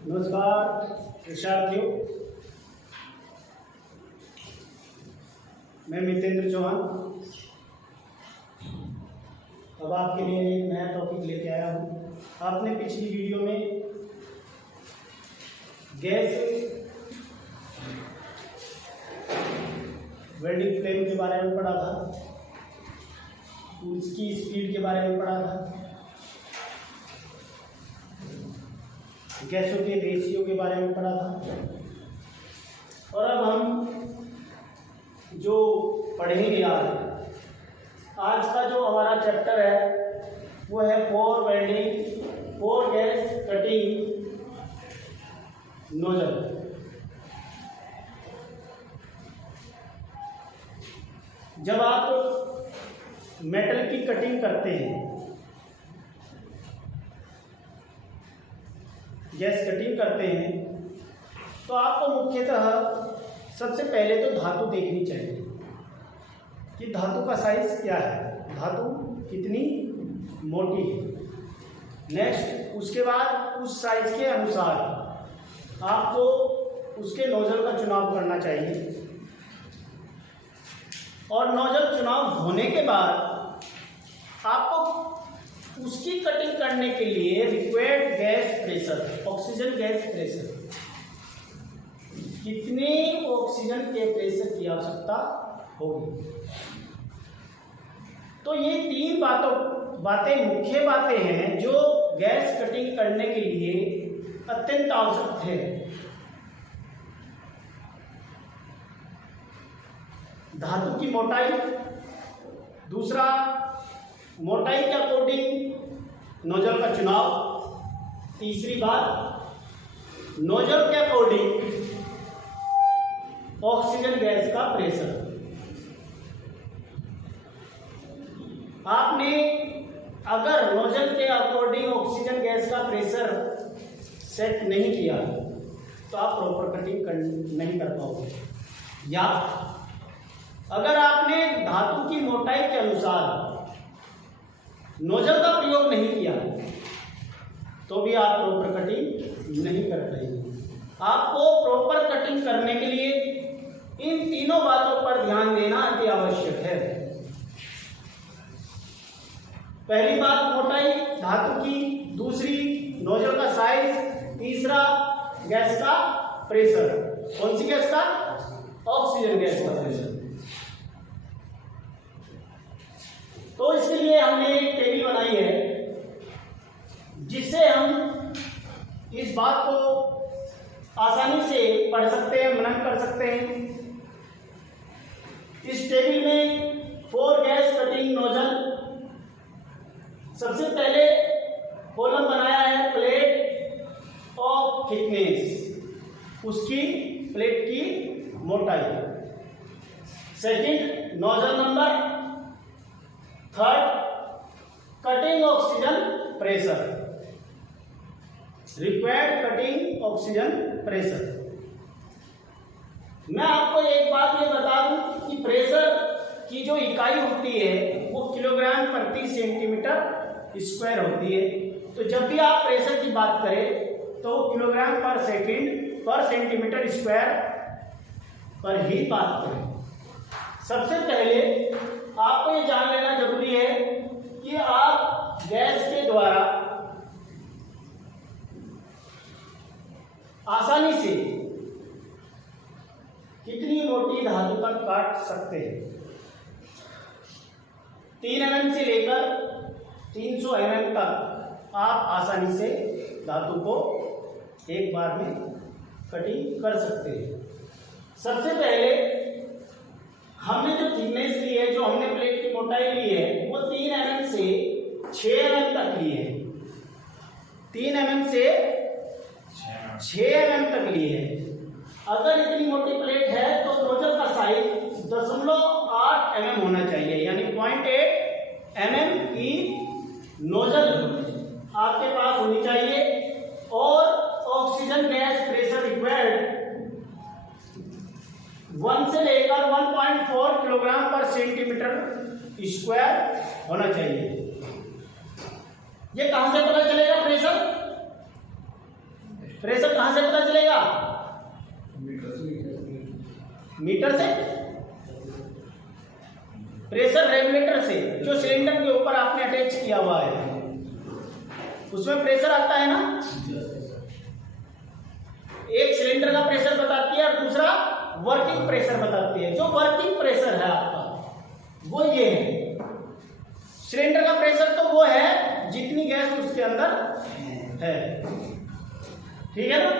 नमस्कार विद्यार्थियों, मैं मितेंद्र चौहान अब आपके लिए एक नया टॉपिक लेके आया हूँ। आपने पिछली वीडियो में गैस वेल्डिंग फ्लेम के बारे में पढ़ा था, उसकी स्पीड के बारे में पढ़ा था, गैसों के रेशियो के बारे में पढ़ा था। और अब हम जो पढ़ेंगे आज का जो हमारा चैप्टर है वो है फोर गैस कटिंग नोजल। जब आप मेटल की कटिंग करते हैं, गैस कटिंग करते हैं, तो आपको मुख्यतः सबसे पहले तो धातु देखनी चाहिए कि धातु का साइज क्या है, धातु कितनी मोटी है। नेक्स्ट उसके बाद उस साइज के अनुसार आपको उसके नोजल का चुनाव करना चाहिए। और नोजल चुनाव होने के बाद आपको उसकी कटिंग करने के लिए required gas pressure, oxygen gas pressure, कितने ऑक्सीजन के प्रेशर की आवश्यकता होगी। तो ये तीन बातें मुख्य बातें हैं जो गैस कटिंग करने के लिए अत्यंत आवश्यक है। धातु की मोटाई, दूसरा मोटाई के अकॉर्डिंग नोजल का चुनाव, तीसरी बात नोजल के अकॉर्डिंग ऑक्सीजन गैस का प्रेशर। आपने अगर नोजल के अकॉर्डिंग ऑक्सीजन गैस का प्रेशर सेट नहीं किया तो आप प्रॉपर कटिंग नहीं कर पाओगे। या अगर आपने धातु की मोटाई के अनुसार नोजल का प्रयोग नहीं किया तो भी आप प्रॉपर कटिंग नहीं कर पाएंगे। आपको प्रॉपर कटिंग करने के लिए इन तीनों बातों पर ध्यान देना अति आवश्यक है। पहली बात मोटाई धातु की, दूसरी नोजल का साइज, तीसरा गैस का प्रेशर। कौन सी गैस का? ऑक्सीजन गैस का प्रेशर। तो इसके लिए हमने एक टेबल बनाई है जिससे हम इस बात को आसानी से पढ़ सकते हैं, मनन कर सकते हैं। इस टेबल में 4 गैस कटिंग नोजल, सबसे पहले कॉलम बनाया है प्लेट ऑफ थिकनेस, उसकी प्लेट की मोटाई। Second nozzle number, third cutting oxygen pressure, required cutting oxygen pressure. मैं आपको एक बात ये बता दूं कि प्रेशर की जो इकाई होती है वो किलोग्राम प्रति सेंटीमीटर स्क्वायर होती है। तो जब भी आप प्रेशर की बात करें तो किलोग्राम पर सेकंड पर सेंटीमीटर स्क्वायर पर ही बात करें। सबसे पहले आपको ये जान लेना जरूरी है कि आप गैस के द्वारा आसानी से कितनी मोटी धातु तक काट सकते हैं। 3 mm से लेकर 300 mm तक आप आसानी से धातु को एक बार में कटिंग कर सकते हैं। सबसे पहले हमने जो थिकनेस ली है, जो हमने प्लेट की मोटाई ली है वो 3 mm से 6 mm तक ली है। 3 mm से 6 mm तक ली है। अगर इतनी मोटी प्लेट है तो नोजल का साइज 0.8 mm होना चाहिए, यानी 0.8 mm की नोजल आपके पास होनी चाहिए। और ऑक्सीजन गैस प्रेशर रिक्वायर्ड 1 से लेकर 1.4 किलोग्राम पर सेंटीमीटर स्क्वायर होना चाहिए। ये कहां से पता चलेगा प्रेशर? प्रेशर कहां से पता चलेगा? मीटर से। प्रेशर रेगुलेटर से जो सिलेंडर के ऊपर आपने अटैच किया हुआ है उसमें प्रेशर आता है ना। एक सिलेंडर का प्रेशर बताती है और दूसरा वर्किंग प्रेशर बताती है। जो वर्किंग प्रेशर है आपका वो ये है। सिलेंडर का प्रेशर तो वो है जितनी गैस उसके अंदर है, ठीक है ना।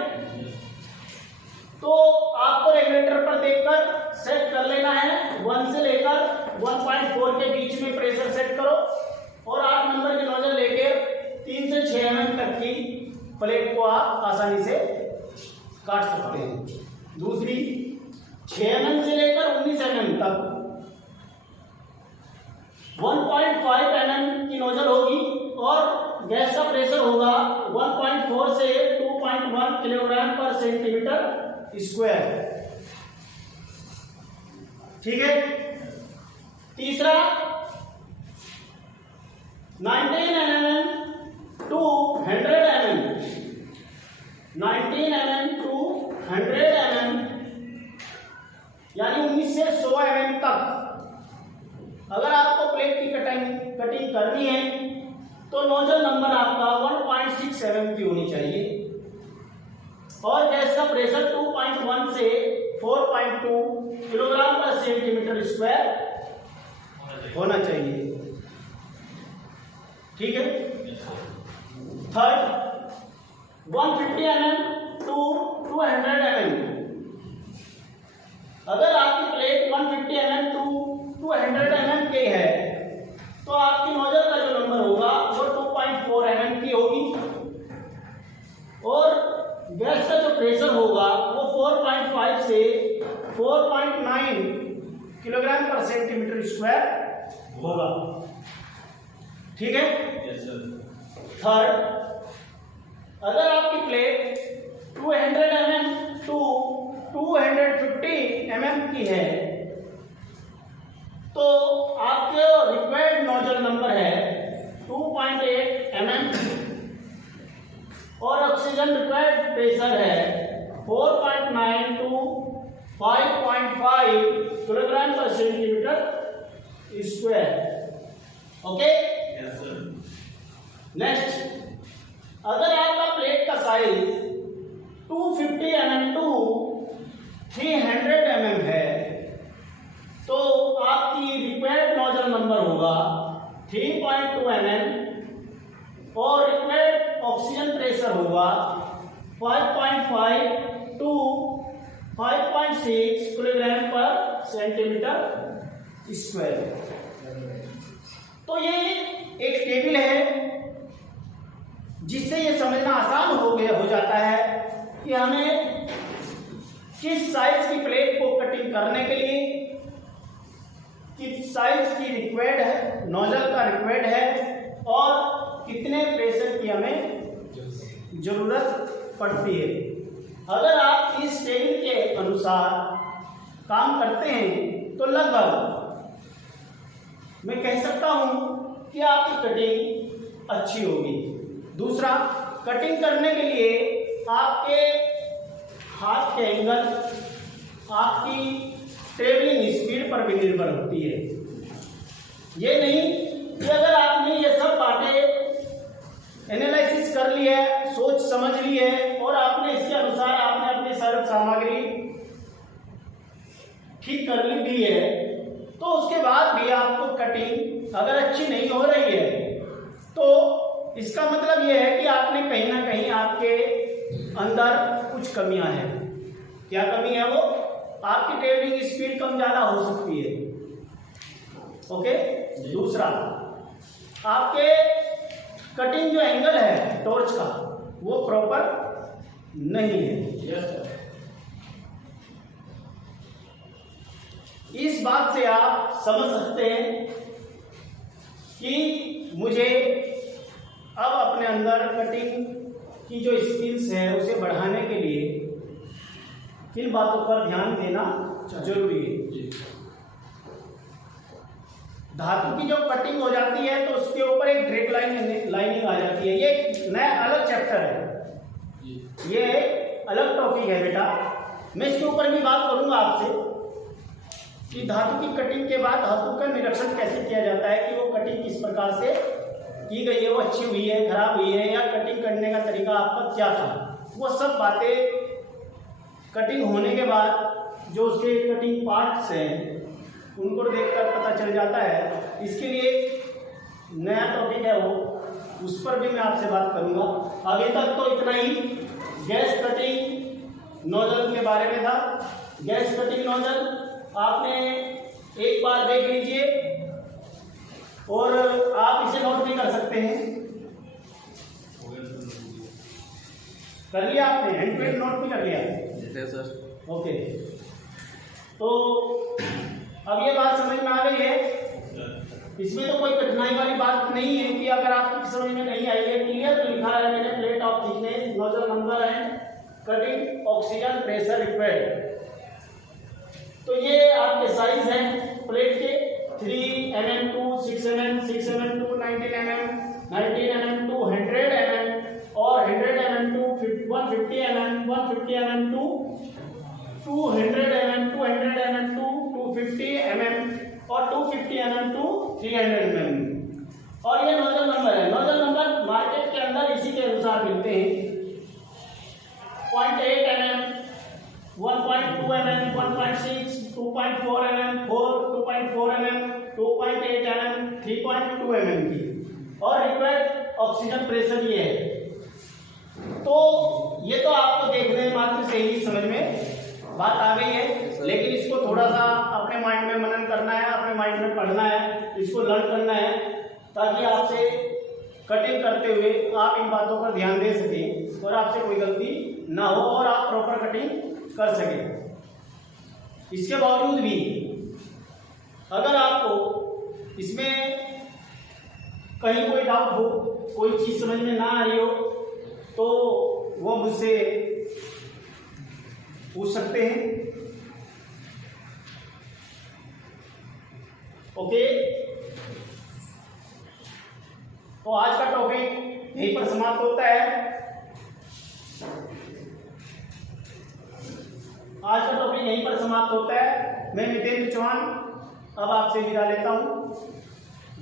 तो आपको रेगुलेटर पर देखकर सेट कर लेना है। 1 से लेकर 1.4 के बीच में प्रेशर सेट करो और 8 नंबर के नोजल लेकर 3 से 6 mm तक की प्लेट को आप आसानी से काट सकते हैं। दूसरी 6 mm से लेकर 19 mm तक 1.5 mm की नोजल होगी और गैस का प्रेशर होगा 1.4 से 2.1 किलोग्राम पर सेंटीमीटर स्क्वायर, ठीक है। तीसरा 19 mm to 100 mm, 19 mm to 100 mm यानी 19 से 100 mm तक अगर आपको प्लेट की कटिंग करनी है तो नोजल नंबर आपका 1.6 mm की होनी चाहिए और गैस का प्रेशर 2.1 से 4.2 किलोग्राम पर सेंटीमीटर स्क्वायर होना चाहिए, ठीक है। थर्ड 150 mm to 200 mm, अगर आपकी प्लेट 150 mm to 200 mm की है तो आपकी नोजल का जो नंबर होगा वो 2.4 mm की होगी और गैस का जो प्रेशर होगा वो 4.5 से 4.9 किलोग्राम पर सेंटीमीटर स्क्वायर होगा, ठीक है। थर्ड, अगर आपकी प्लेट 200 mm to 250 mm की है तो आपके रिक्वायर्ड नोजल नंबर है 2.8 mm और ऑक्सीजन रिक्वायर्ड प्रेशर है 4.9 to 5.5 किलोग्राम पर सेंटीमीटर स्क्वायर, ओके। नेक्स्ट, अगर आपका प्लेट का साइज 250 mm to 300 mm है तो आपकी रिक्वायर्ड नोजल नंबर होगा 3.2 mm और रिक्वायर्ड ऑक्सीजन प्रेशर होगा 5.5 to 5.6 किलोग्राम पर सेंटीमीटर स्क्वायर। तो ये एक टेबल है जिससे ये समझना आसान हो जाता है कि हमें किस साइज की प्लेट को कटिंग करने के लिए किस साइज की रिक्वायर्ड है, नोजल का रिक्वायर्ड है और कितने प्रेशर की हमें जरूरत पड़ती है। अगर आप इस टेबल के अनुसार काम करते हैं तो लगभग मैं कह सकता हूं कि आपकी कटिंग अच्छी होगी। दूसरा, कटिंग करने के लिए आपके हाथ के एंगल आपकी ट्रेवलिंग स्पीड पर भी निर्भर होती है। ये नहीं कि अगर आपने ये सब बातें एनालिसिस कर ली है, सोच समझ ली है और आपने इसके अनुसार आपने अपनी सारी सामग्री ठीक कर ली है तो उसके बाद भी आपको कटिंग अगर अच्छी नहीं हो रही है तो इसका मतलब यह है कि आपने कहीं ना कहीं आपके अंदर कुछ कमियां हैं। क्या कमी है? वो आपकी टेबलिंग स्पीड कम ज़्यादा हो सकती है, ओके। दूसरा, आपके कटिंग जो एंगल है टॉर्च का वो प्रॉपर नहीं है। इस बात से आप समझ सकते हैं कि मुझे अब अपने अंदर कटिंग की जो स्किल्स है उसे बढ़ाने के लिए किन बातों पर ध्यान देना जरूरी है। धातु की जब कटिंग हो जाती है तो उसके ऊपर एक ग्रेट लाइनिंग आ जाती है। ये नया अलग चैप्टर है, ये अलग टॉपिक है बेटा। मैं इसके ऊपर भी बात करूंगा आपसे कि धातु की कटिंग के बाद धातु का निरीक्षण कैसे किया जाता है, कि वो कटिंग किस प्रकार से की गई है, वो अच्छी हुई है, खराब हुई है, या कटिंग करने का तरीका आपका क्या था। वो सब बातें कटिंग होने के बाद जो उसके कटिंग पार्ट्स हैं उनको देखकर पता चल जाता है। इसके लिए नया टॉपिक है वो, उस पर भी मैं आपसे बात करूंगा। अभी तक तो इतना ही गैस कटिंग नोजल के बारे में था। गैस कटिंग नोजल आपने एक बार देख लीजिए और आप इसे नोट भी कर सकते हैं। कर लिया आपने, हैंड टू हैंड नोट भी कर लिया? सर। ओके, तो अब ये बात समझ में आ गई है। इसमें तो कोई कठिनाई वाली बात नहीं है कि अगर आपकी समझ में नहीं आई है, क्लियर लिखा है मैंने, plate of thickness, nozzle number and cutting oxygen pressure required. तो ये आपके साइज हैं प्लेट के 3 mm 2 6 mm 6 mm 2 19 mm 19 mm 2 100 mm और 100 mm 2 150 mm 150 mm 2 200 mm 200 mm 2 250 mm और 250 mm 2 300 mm। और ये नोजल नंबर है। नोजल नंबर मार्केट के अंदर इसी के अनुसार मिलते हैं। 0.8 mm 1.2 mm 1.6 2.4 mm 2.4 mm 2.8 mm 3.2 mm की। और रिक्वायर्ड ऑक्सीजन प्रेशर ये है। तो ये तो आपको देखने मात्र से ही समझ में बात आ गई है, लेकिन इसको थोड़ा सा अपने माइंड में मनन करना है, अपने माइंड में पढ़ना है, इसको लर्न करना है, ताकि आपसे कटिंग करते हुए आप इन बातों पर ध्यान दे सकें और आपसे कोई गलती ना हो और आप प्रॉपर कटिंग कर सकें। इसके बावजूद भी अगर आपको इसमें कहीं कोई डाउट हो, कोई चीज समझ में ना आ रही हो, तो वो मुझसे पूछ सकते हैं। ओके, तो आज का टॉपिक यहीं पर समाप्त होता है। आज का टॉपिक यहीं पर समाप्त होता है। मैं नितेंद्र चौहान अब आपसे विदा लेता हूं।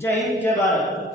जय हिंद, जय भारत।